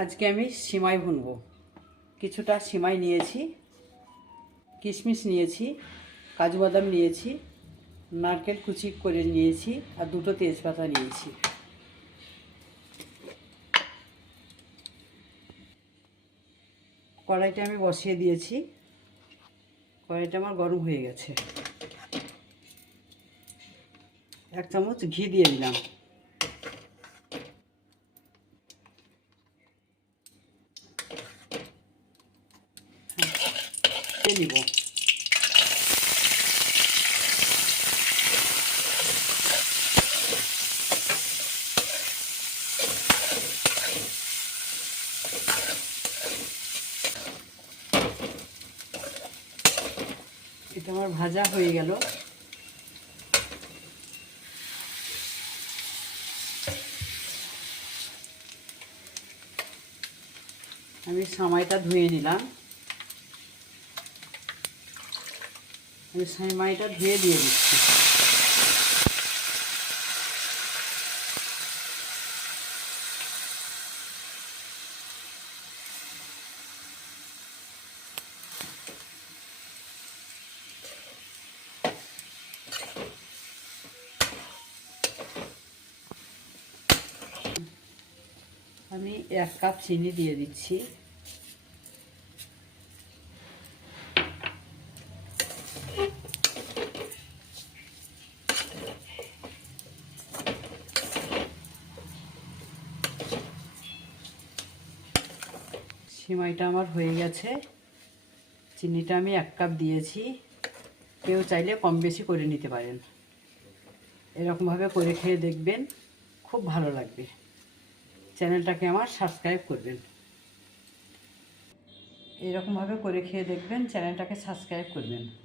আজকে আমি সিমাই ভুনবো। কিছুটা সিমাই নিয়েছি, কিশমিশ নিয়েছি, কাজু বাদাম নিয়েছি, নারকেল কুচি করে নিয়েছি, আর দুটো তেজপাতা নিয়েছি। কড়াইটা আমি বসিয়ে দিয়েছি। কড়াইটা আমার গরম হয়ে গেছে। এক চামচ ঘি দিয়ে দিলাম। দিয়ে নিব। এটা আমার ভাজা হয়ে গেল। আমি সামাইটা ধুয়ে নিলাম। আমি সামাইটা ধুয়ে দিয়ে দিচ্ছি। আমি এক কাপ চিনি দিয়ে দিচ্ছি। সিমাইটা আমার হয়ে গেছে। চিনিটা আমি এক কাপ দিয়েছি। কেউ চাইলে কম বেশি করে নিতে পারেন। এরকমভাবে করে খেয়ে দেখবেন, খুব ভালো লাগবে। চ্যানেলটাকে আমার সাবস্ক্রাইব করবেন। এরকমভাবে করে খেয়ে দেখবেন, চ্যানেলটাকে সাবস্ক্রাইব করবেন।